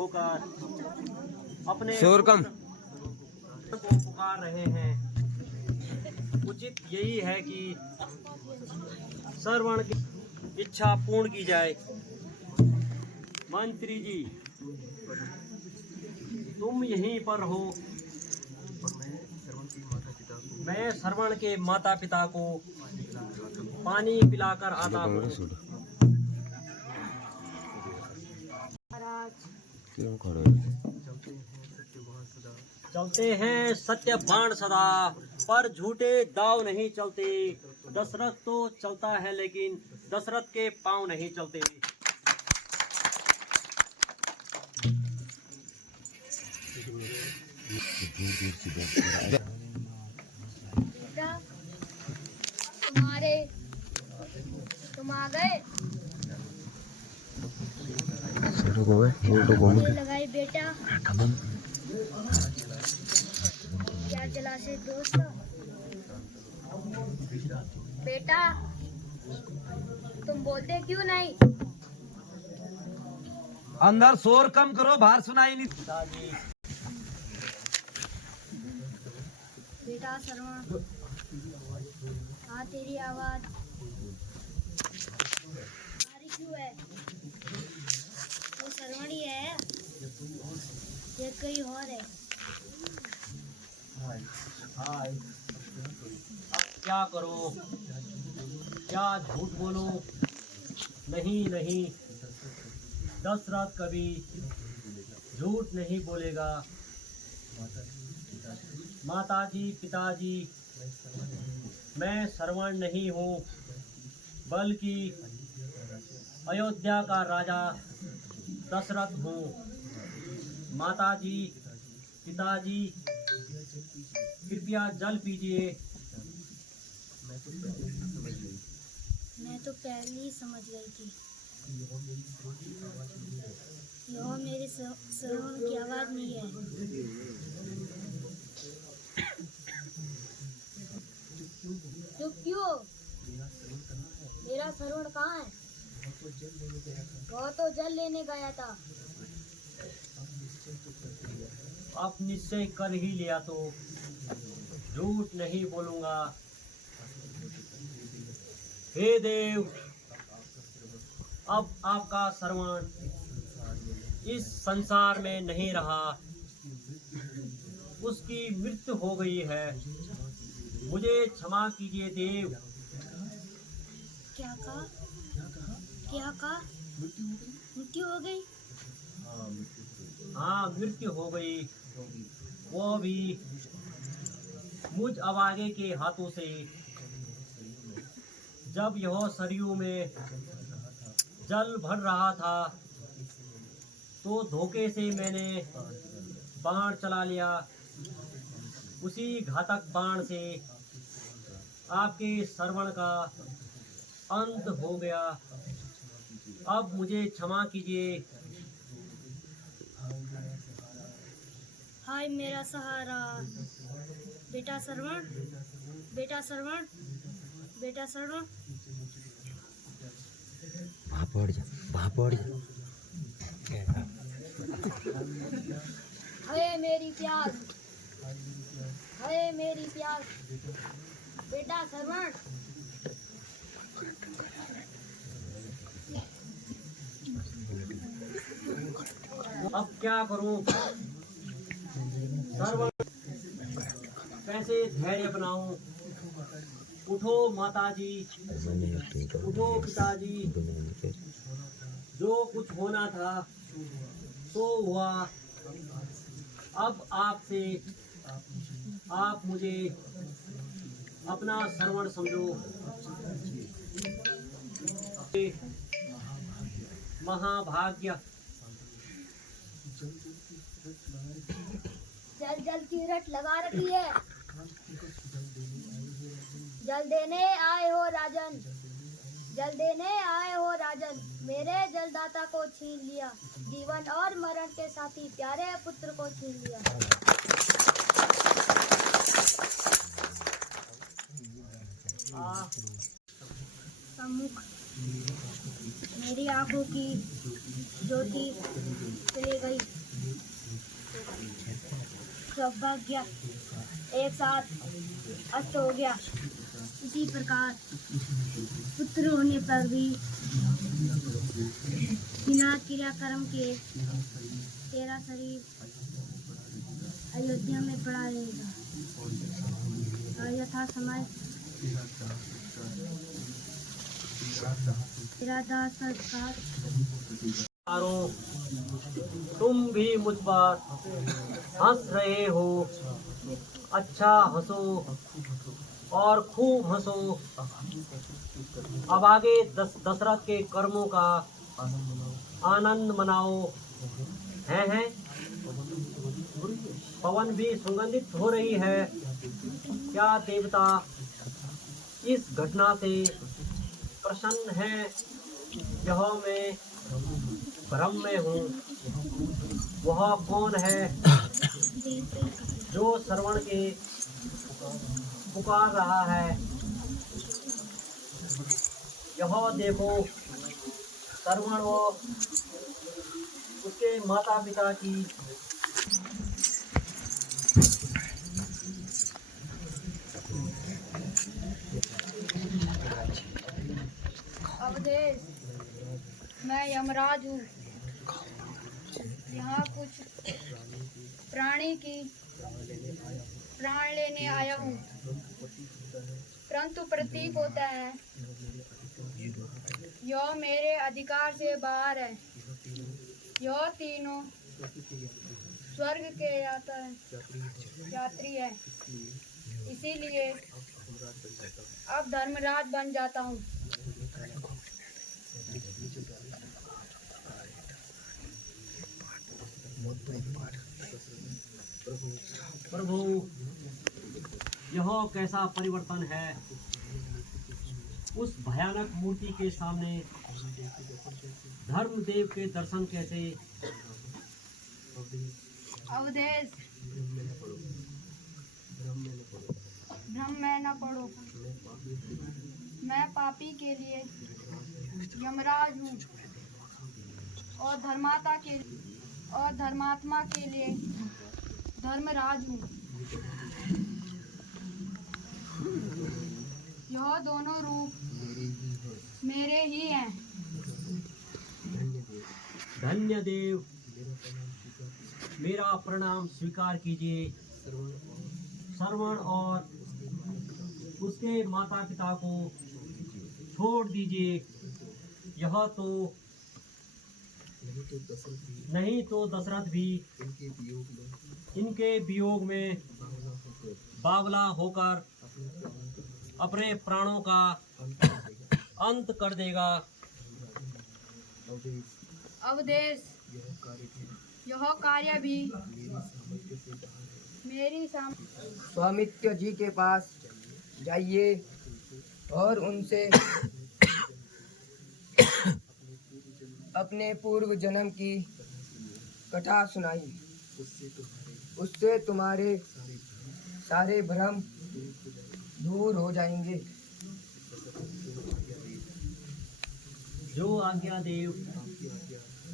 होकर अपने शोर कम को पुकार रहे हैं। उचित यही है कि श्रवण की इच्छा पूर्ण की जाए। मंत्री जी, तुम यहीं पर हो। मैं श्रवण के माता पिता को पानी पिलाकर आता हूँ। चलते हैं सत्य बाण सदा, पर झूठे दाव नहीं चलते। दशरथ तो चलता है लेकिन दशरथ के पांव नहीं चलते। तुम आ गए। लगाई बेटा, क्या चला से दोस्त। बेटा तुम बोलते क्यों नहीं। अंदर शोर कम करो, बाहर सुनाई नहीं। बेटा श्रवण, हाँ तेरी आवाज भारी क्यों है। वो श्रवण ही है या कोई और है। अब क्या करो, क्या झूठ बोलो। नहीं नहीं, दशरथ कभी झूठ नहीं बोलेगा। माताजी पिताजी, मैं श्रवण नहीं हूँ बल्कि अयोध्या का राजा दशरथ हूँ। माताजी पिताजी, कृपया जल पीजिए। मैं तो पहले ही समझ गई थी। यह मेरे श्रवण की आवाज नहीं है। चुप क्यों? मेरा श्रवण कहाँ है? वह तो जल लेने गया था। अब निश्चय कर ही लिया तो झूठ नहीं बोलूंगा। हे देव, अब आपका श्रवण इस संसार में नहीं रहा। उसकी मृत्यु हो गई है। मुझे क्षमा कीजिए देव। क्या कहा? क्या कहा? मृत्यु हो गई? हाँ, मृत्यु हो गई, वो भी मुझ अभागे के हाथों से। जब यह सरयू में जल भर रहा था तो धोखे से मैंने बाण चला लिया। उसी घातक बाण से आपके श्रवण का अंत हो गया। अब मुझे क्षमा कीजिए। हाय मेरा सहारा। बेटा श्रवण, बेटा श्रवण, बेटा श्रवण। हाय मेरी प्यास, हाय मेरी प्यास। बेटा श्रवण, अब क्या करूं? श्रवण कैसे धैर्य बनाऊं? उठो माताजी, उठो पिताजी। जो कुछ होना था तो हुआ। अब आपसे आप मुझे अपना श्रवण समझो। महाभाग्य। जल जल की रट लगा रखी है। जल देने आए हो राजन, जल देने आए हो राजन। मेरे जलदाता को छीन लिया, जीवन और मरण के साथी प्यारे पुत्र को छीन लिया। सम्मुख मेरी आंखों की ज्योति चली गई। सौभाग्य एक साथ अष्ट हो गया। इसी प्रकार पुत्र होने पर भी बिना क्रियाकर्म के तेरा शरीर अयोध्या में पड़ा रहेगा और यथा समय तेरा दाह संस्कार। तुम भी मुझ पर हंस रहे हो, अच्छा हंसो और खूब हंसो। अब आगे दशरथ के कर्मों का आनंद मनाओ। हैं पवन भी सुगंधित हो रही है। क्या देवता इस घटना से प्रसन्न है? यह मैं भ्रम में हूँ। वह कौन है जो श्रवण के पुकार रहा है? यह देखो, श्रवण व उसके माता पिता की अवधेश, मैं यमराज हूँ। यहाँ कुछ प्राणी की प्राण लेने आया हूँ, परंतु प्रतीक होता है यह मेरे अधिकार से बाहर है। यह तीनों स्वर्ग के यात्री है, इसीलिए अब धर्मराज बन जाता हूँ। प्रभु, यह कैसा परिवर्तन है? उस भयानक मूर्ति के सामने धर्मदेव के दर्शन कैसे? अवधेश, भ्रम में न पड़ो। मैं पापी के लिए यमराज हूँ और धर्मात्मा के लिए धर्मराज हूँ। यह दोनों रूप मेरे ही हैं। धन्य देव, मेरा प्रणाम स्वीकार कीजिए। श्रवण और उसके माता पिता को छोड़ दीजिए। यह तो नहीं तो दशरथ भी इनके वियोग में बावला होकर अपने प्राणों का अंत कर देगा। अवधेश, यह कार्य भी मेरी स्वामित्व जी के पास जाइए और उनसे अपने पूर्व जन्म की कथा सुनाइए। उससे तुम्हारे सारे भ्रम दूर हो जाएंगे। जो आज्ञा देव,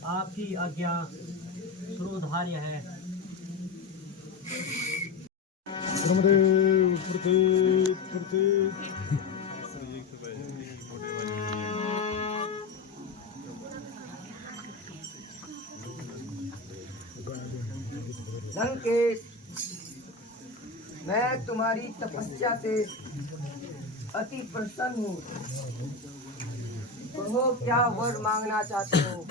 आपकी आज्ञा सुरोधार्य है। ब्रह्मदेव प्रतीक लंकेश, मैं तुम्हारी तपस्या से अति प्रसन्न हूँ। कहो क्या वर मांगना चाहते हो?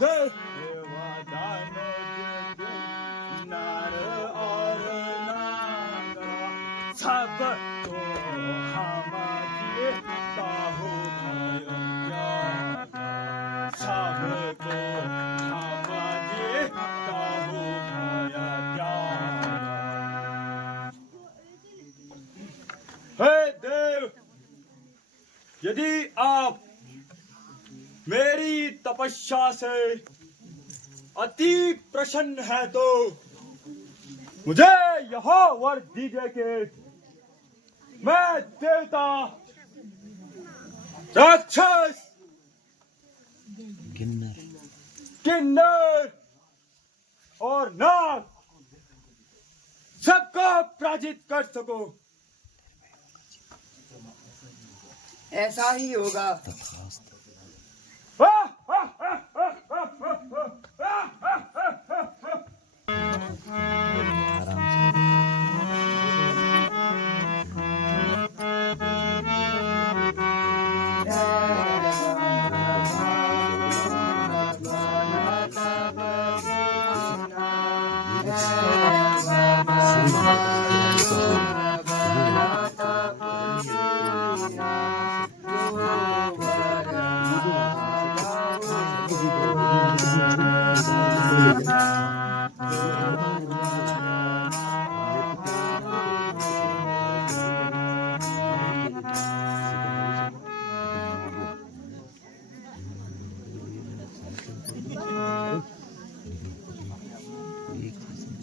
देवादान नर और नागर सबको हमारी बाहु भयो त्यागा सबको हमारी बाहु भयो त्यागा। हे देव, यदि आप मेरी तपस्या से अति प्रसन्न है तो मुझे यह वर दीजिए कि मैं देवता, राक्षस, किन्नर और नाग सबको पराजित कर सको। ऐसा ही होगा।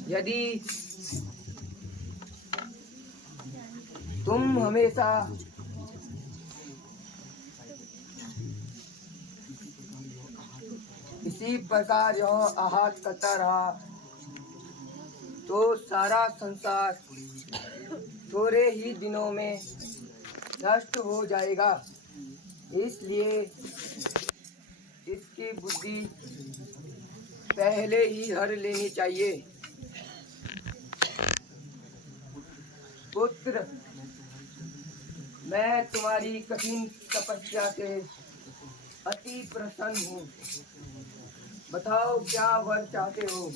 यदि तुम हमेशा इसी प्रकार यह आहत करता रहा तो सारा संसार थोड़े ही दिनों में नष्ट हो जाएगा। इसलिए इसकी बुद्धि पहले ही हर लेनी चाहिए। पुत्र, मैं तुम्हारी कठिन तपस्या से अति प्रसन्न हूँ। बताओ क्या वर चाहते हो?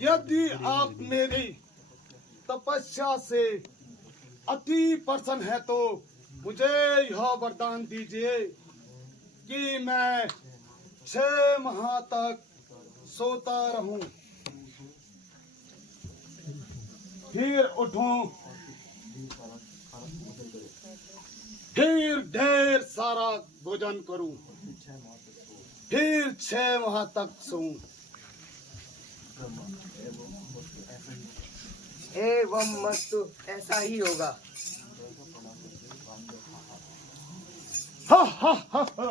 यदि आप मेरी तपस्या से अति प्रसन्न है तो मुझे यह वरदान दीजिए कि मैं 6 माह तक सोता रहूं, फिर उठूं, फिर ढेर सारा भोजन करूं, फिर 6 माह तक सोऊं। एवं मस्तु, ऐसा ही होगा। हा हा हा हा।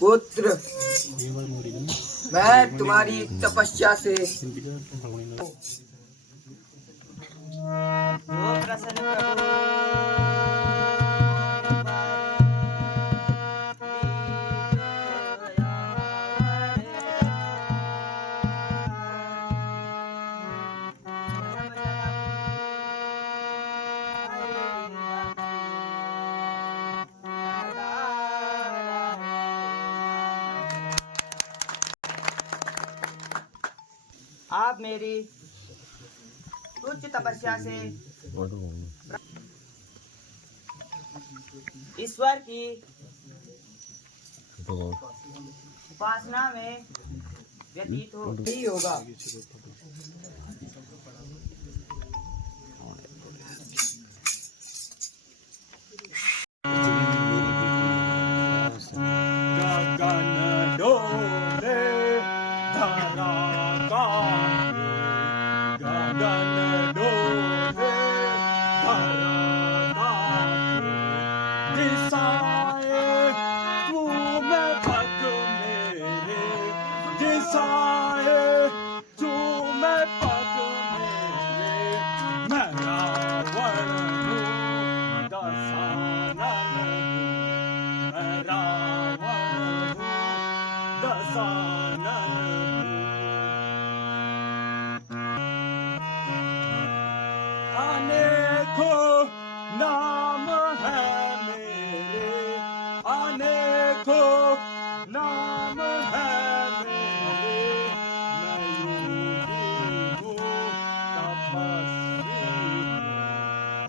पुत्र, मैं तुम्हारी तपस्या से आप मेरी उच्च तपस्या से ईश्वर की उपासना में व्यतीत हो ही होगा। गगन डोले धरा कांपे, गगन डोले धरा कांपे, दिशाएं तुम पग मेरे, दिशाएं तुम पग मेरे, मैं रावण हूँ दशानन हूँ, मैं रावण हूँ दशानन हूँ। अनेकों नाम है मेरे, अनेकों नाम है मेरे, मैं योगी हूँ तपस्वी हूँ,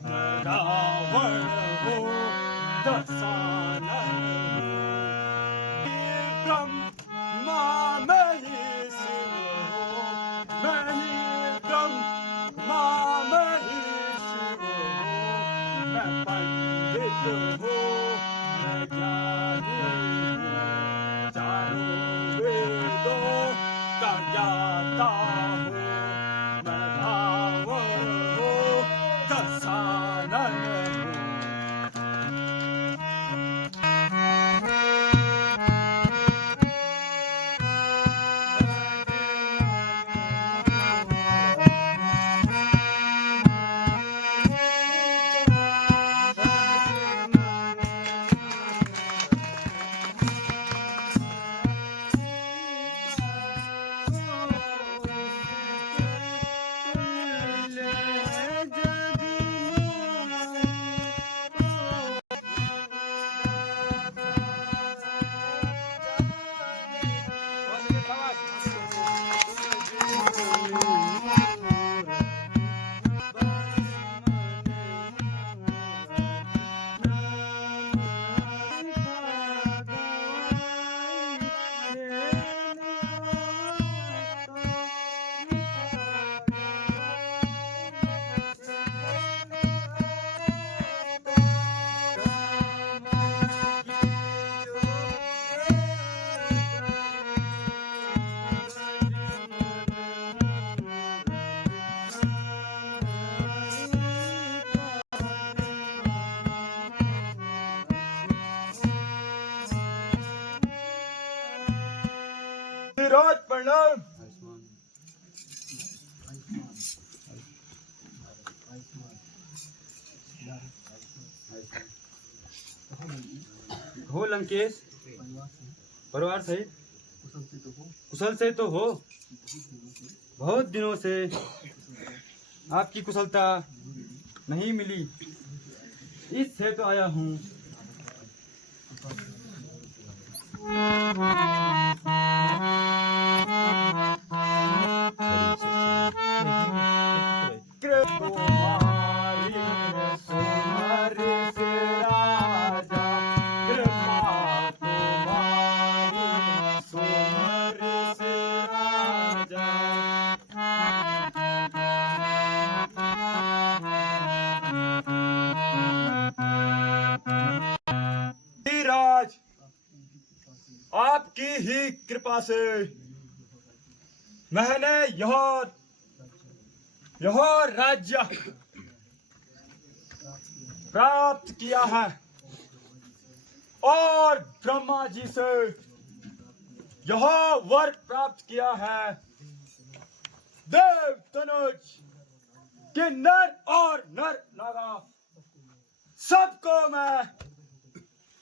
मैं रावण हूँ दशानन हूँ। ब्रह्मा मैं ही शिव हूँ, मैं ही ब्रह्मा मैं ही शिव हूँ, मैं पंडित हूँ, मैं ज्ञानी हूँ, चारों वेदों का ज्ञाता हूँ, मैं रावण हूँ दशानन हूँ। विराट प्रणाम। हो लंकेश, परिवार सहित कुशल से तो हो। बहुत दिनों से आपकी कुशलता नहीं मिली, इससे तो आया हूँ। राज आपकी ही कृपा से मैंने यह राज्य प्राप्त किया है और ब्रह्मा जी से यह वर प्राप्त किया है देव तनुज कि नर और नर नागा सबको मैं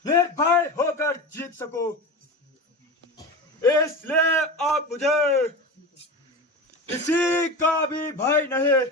निर्भय होकर जीत सकूं। इसलिए अब मुझे किसी का भी भय नहीं।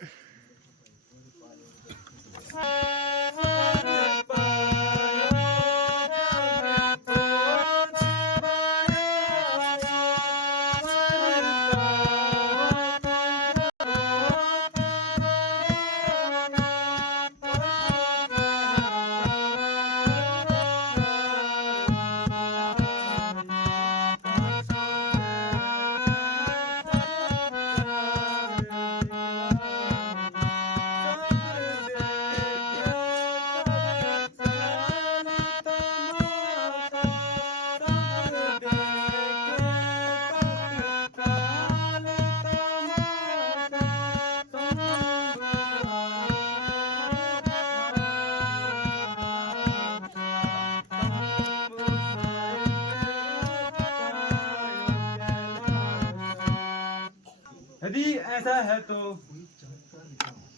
यदि ऐसा है तो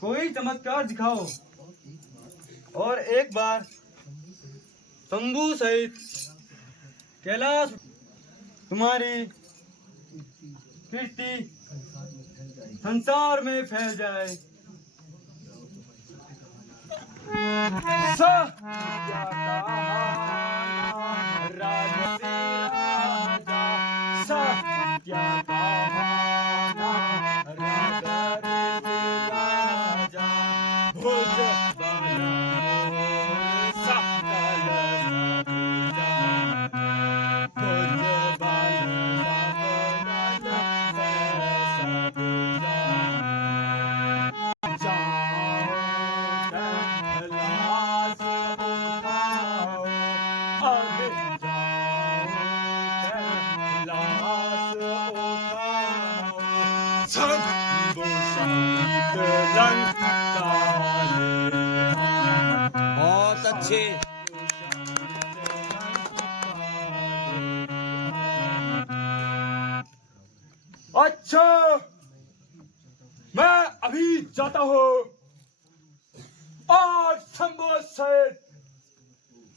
कोई चमत्कार दिखाओ और एक बार शंभू सहित कैलाश तुम्हारी कीर्ति संसार में फैल जाए। बहुत अच्छे। अच्छा, मैं अभी जाता हूँ और शंभू सहित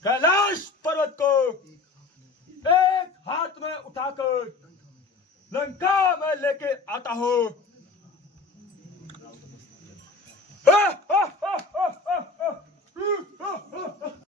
कैलाश पर्वत को एक हाथ में उठाकर लंका में लेके आता हूँ।